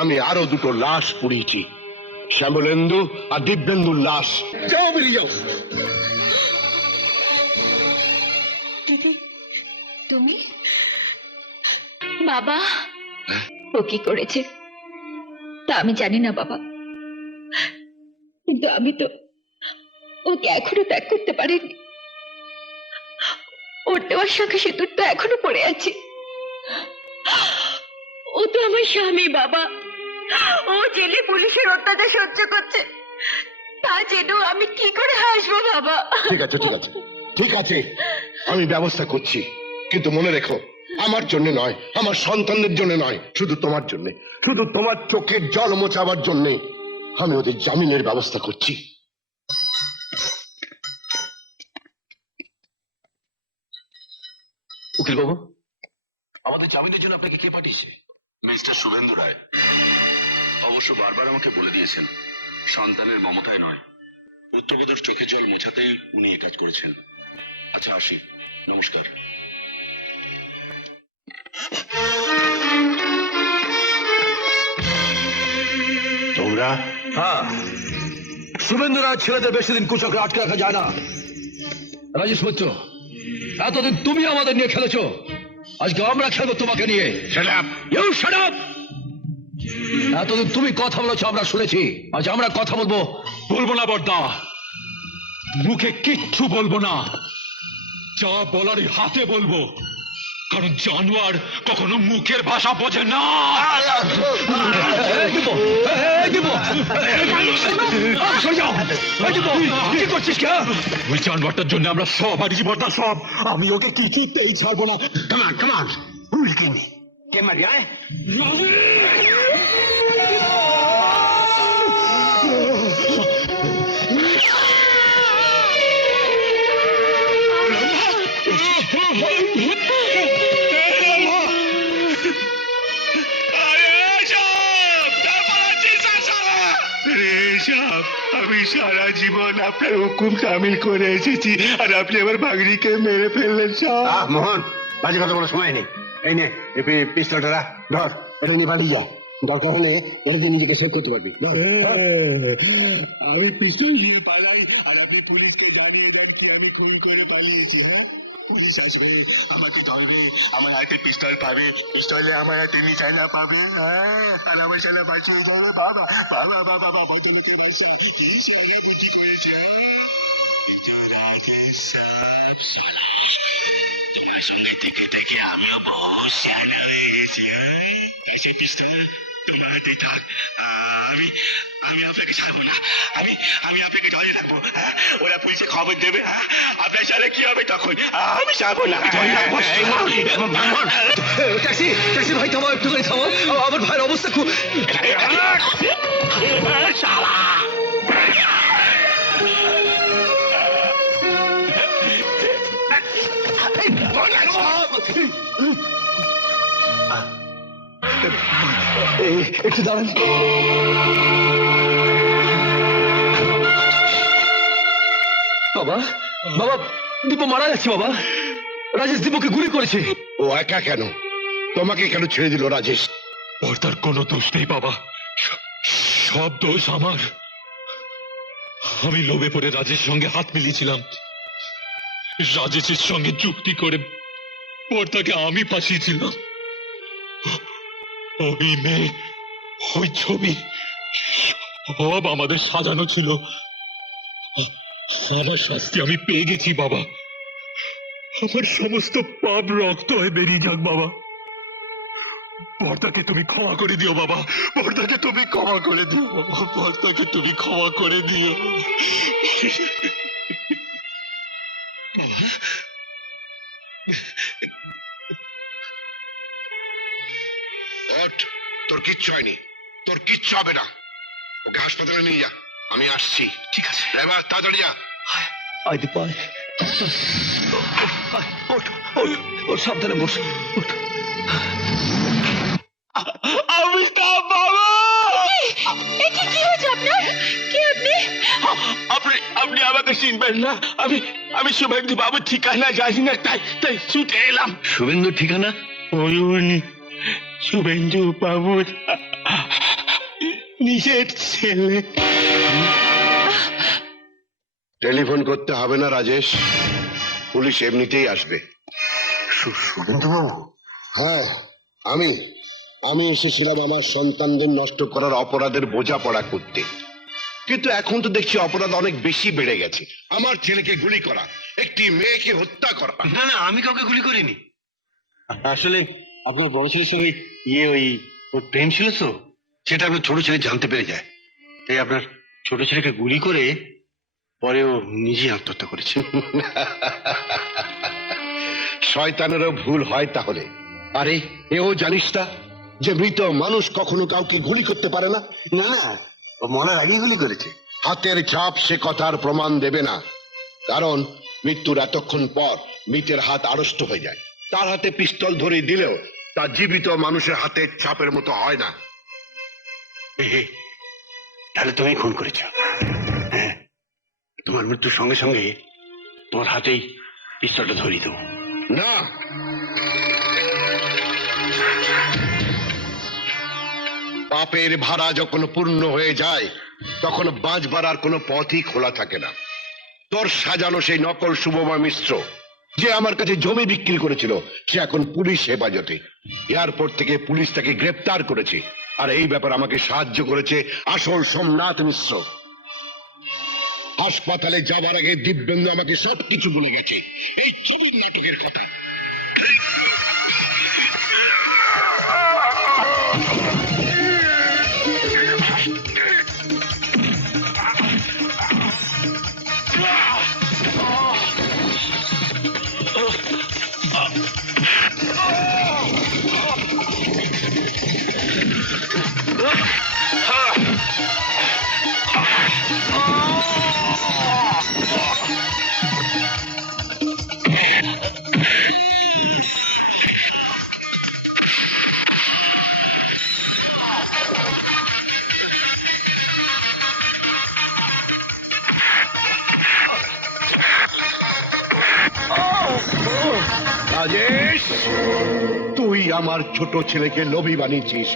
আমি আরো দুটো লাশ পুড়িয়েছি, শ্যামলেন্দু আর দিব্যেন্দুর লাশ। যাও, বেরিয়ে যাও। দিদি, তুমি? বাবা, ও কি করেছে তা আমি জানি না বাবা, কিন্তু আমি তো ওকে এখনো ত্যাগ করতে পারিনি। ওর দেওয়ার সঙ্গে সিঁদুর তো এখনো পড়ে আছে। ও তো আমার স্বামী বাবা, ও জেলে পুলিশের অত্যাচার সহ্য করছে, তা জেনেও আমি কি করে হাসবো বাবা? ঠিক আছে, ঠিক আছে, ঠিক আছে, আমি ব্যবস্থা করছি, কিন্তু মনে রেখো, আমার জন্য নয়, আমার সন্তানদের জন্য নয়, শুধু তোমার জন্য, শুধু তোমার চোখের জল মোছাবার জন্য আমি ওদের জামিনের ব্যবস্থা করছি। উকিল বাবু, আমাদের জামিনের জন্য আপনাকে কে পাঠিয়েছে? মিস্টার শুভেন্দু রায় অবশ্য বারবার আমাকে বলে দিয়েছেন সন্তানের মমতায় নয়, পুত্রবধূর চোখে জল মোছাতেই উনি এ কাজ করেছেন। আচ্ছা, আসি, নমস্কার। তোমরা? হ্যাঁ, শুভেন্দু রায় ছেলেদের বেশি দিন কুচক্রে আটকে রাখা যায় না। রাজেশ মিত্র, এতদিন তুমি আমাদের নিয়ে খেলেছো, আজকে আমরা খেলবো তোমাকে নিয়ে। Shut up. You shut up! এতদিন তুমি কথা বলেছো, আমরা শুনেছি, আজ আমরা কথা বলবো। বলবো না বর্দা, মুখে কিচ্ছু বলবো না, যা বলারই হাতে বলবো, কারণ জানোয়ার কখনো মুখের ভাষা বোঝে না। কি করছিস? ওই জানোয়ারটার জন্য আমরা সব হারিয়েছি বর্দা, সব। আমি ওকে কিছুতেই ছাড়বো না। Come on, who will kill me? কে মারি? আমি সারা জীবন আপনার হুকুম তামিল করে এসেছি, আর আপনি আমার ভাগ্নিকে মেরে ফেললেন। মোহন, বাজে কথা বলার সময় নেই। এই নে পিস্তলটা রাখ, ধর, এটা নিয়ে পালিয়ে যা, দরকার হলে এটা দিয়ে নিজেকে সেভ করতে পারবি। আমি পিস্তল নিয়ে পালাই, আর আপনি পুলিশকে জানিয়ে দেন কি আমি খুন করে পালিয়েছি। হ্যাঁ, পুলিশ আসবে, আমাকে ধরবে, আমার হাতে পিস্তল পাবে, পিস্তলে আমার হাতে নিশানা পাবে, আর আমার শালা বাঁচিয়ে যাবে। বাবা বাবা বাবা বাবা, তোকে বাসা পুলিশ আমার বুদ্ধি করেছে। রাজেশ স্যার, তোমার সঙ্গে থেকে থেকে আমিও বহু সিয়ানা হয়ে গেছি। তাই সে পিস্তল তোমার হাতে থাক। আমি আমি আপনাকে ছাড়বো না। আমি আপনাকে ধরে রাখবো। ওরা পুলিশে খবর দেবে। আপনার সাথে কি হবে তখন? আমি ছাড়বো না। ট্যাক্সি ট্যাক্সি ভাই থামো, একটুখানি থামো, আমার ভাইয়ের অবস্থা খুব। একটু দাঁড়ান। বাবা বাবা, দীপু মারা যাচ্ছে বাবা। রাজেশ দীপুকে গুলি করেছে। ও একা কেন? তোমাকে কেন ছেড়ে দিল রাজেশ? ওর তার কোনো দোষ নেই বাবা, সব দোষ আমার। আমি লোভে পড়ে রাজের সঙ্গে হাত মিলিয়েছিলাম। রাজেশের সঙ্গে চুক্তি করে ওরটাকে আমি ফাঁসিয়েছিলাম। ওই মেয়ে, ওই ছবি সব আমাদের সাজানো ছিল। আমার শাস্তি আমি পেয়ে গেছি বাবা। আমার সমস্ত পাপ রক্ত হয়ে বেরিয়ে যাক বাবা। পর্দাকে তুমি ক্ষমা করে দিও বাবা, পর্দাকে তুমি ক্ষমা করে দিও বাবা, পর্দাকে তুমি ক্ষমা করে দিও। ওঠ, তোর কিচ্ছু হয়নি, তোর কিচ্ছু হবে না। ওকে হাসপাতালে নিয়ে যা, আমি আসছি। ঠিক আছে। ড্রাইভার তাড়াতাড়ি যা। আয় দীপু আয়। ওঠ, ওঠ, ওঠ, সাবধানে বস। ওঠ। আমি তা বাবা। এটা কি হয়েছে আপনার? কি আপনি? আপনি আমাকে চিনবেন না। আমি শুভেন্দু বাবুর ঠিকানা জানি না, তাই ছুটে এলাম। শুভেন্দুর ঠিকানা? ওই শুভেন্দু বাবুর নিজের ছেলে। টেলিফোন করতে হবে না রাজেশ, পুলিশ এমনিতেই আসবে। শুভেন্দু বাবু? হ্যাঁ, আমি এসেছিলাম আমার সন্তানদের নষ্ট করার অপরাধের বোঝাপড়া করতে, কিন্তু এখন তো দেখছি অপরাধ অনেক বেশি বেড়ে গেছে। আমার ছেলেকে গুলি করা, একটি মেয়েকে হত্যা করা। না না, আমি কাউকে গুলি করিনি। আসলে আপনার বড় ছেলের সঙ্গে ওর প্রেম ছিল তো, সেটা আপনার ছোট ছেলে জানতে পেরে যায়। তাই আপনার ছোট ছেলেকে গুলি করে পরে ও নিজেই আত্মহত্যা করেছে। শয়তানেরও ভুল হয় তাহলে। আরে এও জানিস না যে মৃত মানুষ কখনো কাউকে গুলি করতে পারে না? না না, ও মরার আগেই গুলি করেছে। হাতের ছাপ সে কথার প্রমাণ দেবে না, কারণ মৃত্যুর এতক্ষণ পর মৃতের হাত আড়ষ্ট হয়ে যায়। তার হাতে পিস্তল ধরে দিলেও তা জীবিত মানুষের হাতের ছাপের মতো হয় না। তাহলে তুমি খুন করেছ। হ্যাঁ, তোমার মৃত্যুর সঙ্গে সঙ্গে তোমার হাতেই পিস্তলটা ধরিয়ে দেবো। না, পাপের ভাড়া যখন পূর্ণ হয়ে যায় তখন বাঁচবার আর কোনো পথই খোলা থাকে না। তোর সাজানো সেই নকল শুভমা মিশ্র, যে আমার কাছে জমি বিক্রি করেছিল, সে এখন পুলিশ হেফাজতে। এয়ারপোর্ট থেকে পুলিশ তাকে গ্রেপ্তার করেছে, আর এই ব্যাপার আমাকে সাহায্য করেছে আসল সোমনাথ মিশ্র। হাসপাতালে যাবার আগে দিব্যেন্দু আমাকে সবকিছু বলে গেছে, এই ছবির নাটকের কথা। রাজেশ, তুই আমার ছোট ছেলেকে লোভী বানিয়েছিস,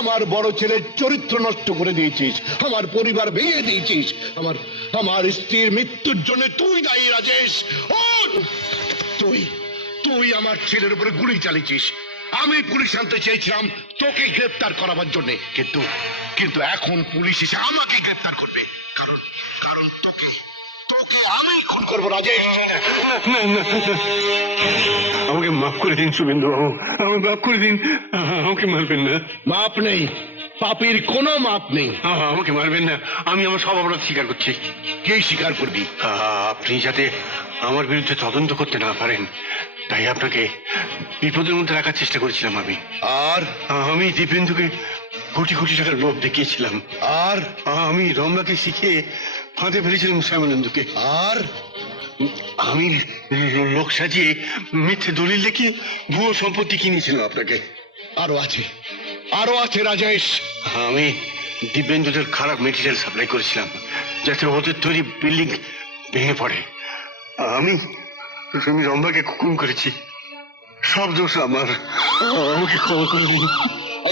আমার বড় ছেলের চরিত্র নষ্ট করে দিয়েছিস, আমার পরিবার ভেঙে দিয়েছিস, আমার স্ত্রীর মৃত্যুর জন্য তুই দায়ী রাজেশ। তুই আমার ছেলের উপরে গুলি চালিয়েছিস। আমি পুলিশ আনতে চেয়েছিলাম তোকে গ্রেপ্তার করাবার জন্য, কিন্তু এখন পুলিশ এসে আমাকে গ্রেপ্তার করবে, কারণ তোকে আমি খুন করবো রাজেশ। আমাকে মাফ করে দিন শুভেন্দু বাবু, আমাকে মাফ করে দিন, আমাকে মারবেন না। মাপ নেই, পাপের কোনো মাপ নেই। আমাকে মারবেন না, আমি আমার সব অপরাধ স্বীকার করছি। কে স্বীকার করবি? আপনি যাতে আমার বিরুদ্ধে তদন্ত করতে না পারেন, তাই আপনাকে বিপদের মধ্যে রাখার চেষ্টা করেছিলাম। আমি দীপেন্দুকে কোটি কোটি টাকার লোভ দেখিয়েছিলাম। আমি রম্যাকে শিখিয়ে ফাঁদে ফেলেছিলাম শ্যামানন্দকে। আমি লোক সাজিয়ে মিথ্যে দলিল দেখিয়ে ভুয়ো সম্পত্তি কিনেছিলাম আপনাকে। আরো আছে রাজেশ। আমি দিব্যেন্দুদের খারাপ মেটেরিয়াল সাপ্লাই করেছিলাম যাতে ওদের তৈরি বিল্ডিং ভেঙে পড়ে। আমি রম্বাকে খুন করেছি, সব দোষ আমার, আমাকে ক্ষমা করে দিন।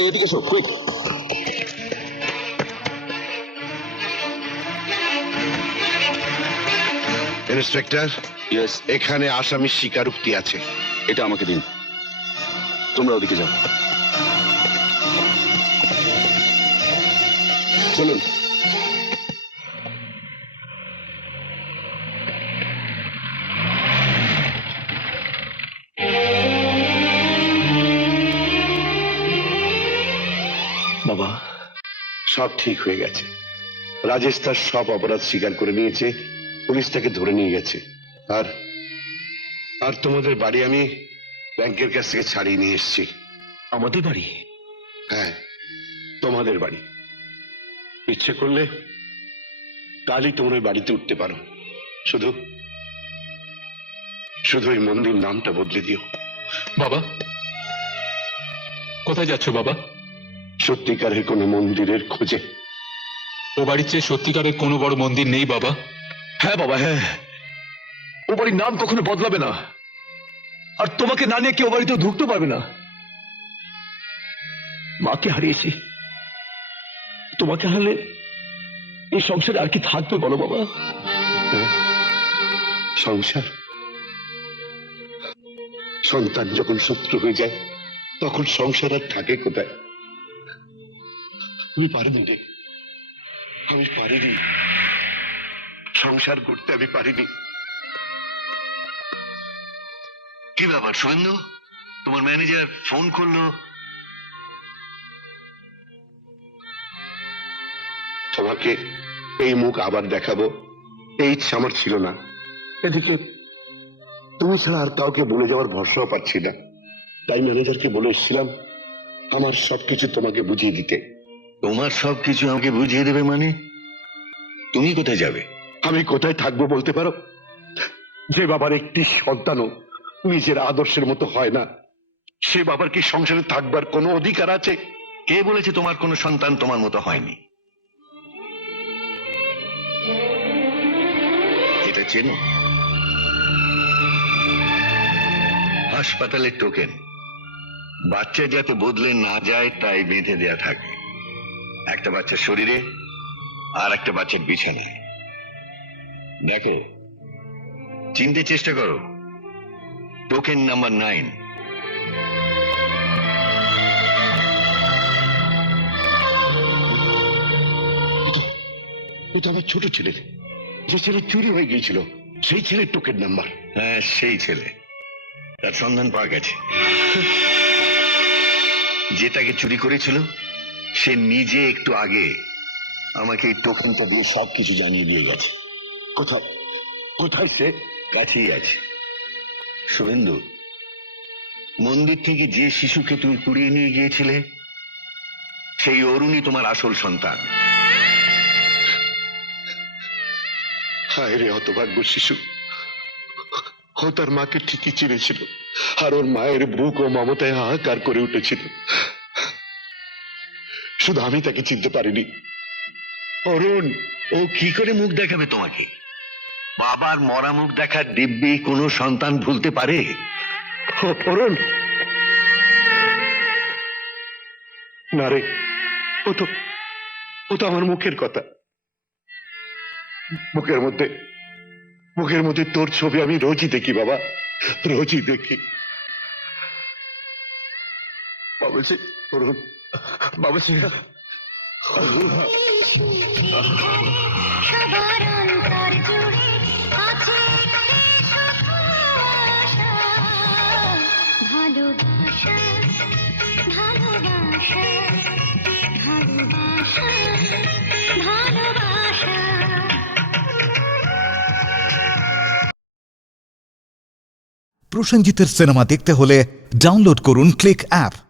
এদিকে এসো, quick। ইন্সপেক্টর, এখানে আসামি স্বীকারোক্তি আছে। এটা আমাকে দিন, তোমরা ওদিকে যাও। চলুন। বাবা, সব ঠিক হয়ে গেছে। রাজেশ তার সব অপরাধ স্বীকার করে নিয়েছে, পুলিশ তাকে ধরে নিয়ে গেছে। আর আর তোমাদের বাড়ি আমি ব্যাংকের কাছ থেকে ছাড়িয়ে নিয়ে এসেছি। আমাদের বাড়ি? হ্যাঁ, তোমাদের বাড়ি। ইচ্ছে করলে কালই তোমরা ওই বাড়িতে উঠতে পারো। শুধু শুধু ওই মন্দির নামটা বদলে দিও। বাবা, কোথায় যাচ্ছ বাবা? সত্যিকারের কোনো মন্দিরের খোঁজে। ও বাড়ির চেয়ে সত্যিকারের কোনো বড় মন্দির নেই বাবা। হ্যাঁ বাবা, হ্যাঁ, ও বাড়ির নাম কখনো বদলাবে না, আর তোমাকে না নিয়ে কেউ বাড়িতে ঢুকতে পারবে না। মাকে হারিয়েছি, তোমাকে হারলে এই সংসারে আর কি থাকবে বলো বাবা? সংসার, সন্তান যখন শত্রু হয়ে যায় তখন সংসার আর থাকে কোথায়? আমি পারিনি রে, আমি পারিনি সংসার করতে, আমি পারিনি। কি ব্যাপার শুভেন্দু, তোমার ম্যানেজার ফোন করলো? তোমাকে এই মুখ আবার দেখাবো এই ইচ্ছা আমার ছিল না। এদিকে তুমি ছাড়া আর কাউকে বলে যাওয়ার ভরসাও পাচ্ছি না, তাই ম্যানেজারকে বলে এসেছিলাম আমার সবকিছু তোমাকে বুঝিয়ে দিতে। তোমার সবকিছু আমাকে বুঝিয়ে দেবে মানে? তুমি কোথায় যাবে? আমি কোথায় থাকবো বলতে পারো? যে বাবার একটি সন্তানও নিজের আদর্শের মতো হয় না, সে বাবার কি সংসারে থাকবার কোনো অধিকার আছে? কে বলেছে তোমার কোনো সন্তান তোমার মতো হয়নি? এটা চেনো? হাসপাতালের টোকেন। বাচ্চা যাতে বদলে না যায় তাই বেঁধে দেয়া থাকে, একটা বাচ্চার শরীরে আর একটা বাচ্চার বিছানায়। দেখো, চিনতে চেষ্টা করো, টোকেন নাম্বার 9। এটা আমার ছোট ছেলে, যে ছেলে চুরি হয়ে গিয়েছিল, সেই ছেলের টোকেন নাম্বার। হ্যাঁ, সেই ছেলে, তার সন্ধান পাওয়া গেছে। যে তাকে চুরি করেছিল সে নিজে একটু আগে আমাকে এই টোকেনটা দিয়ে সবকিছু জানিয়ে দিয়ে গেছে। কোথায় সে? কাছেই আছে। শুভেন্দু, মন্দির থেকে যে শিশুকে তুমি কুড়িয়ে নিয়ে গিয়েছিলে সেই অরুণই তোমার আসল সন্তান। হায় রে হতভাগ্য শিশু, ও তার মাকে ঠিকই চিনেছিল, আর ওর মায়ের বুক ও মমতায় হাহাকার করে উঠেছিল। শুধু আমি তাকে চিনতে পারিনি। অরুণ, ও কি করে মুখ দেখাবে তোমাকে? বাবার মরা মুখ দেখার দিব্যি কোনো সন্তান ভুলতে পারে? অরুণ না রে, ও তো আমার মুখের কথা। মুখের মধ্যে তোর ছবি আমি রোজই দেখি বাবা, রোজই দেখি। বাবুজি, অরুণ, বাবুজি, সবার অন্তর জুড়ে আছে ভালোবাসা ভালোবাসা ভালোবাসা ভালোবাসা। প্রসেনজিতের সিনেমা দেখতে হলে ডাউনলোড করুন ক্লিক অ্যাপ।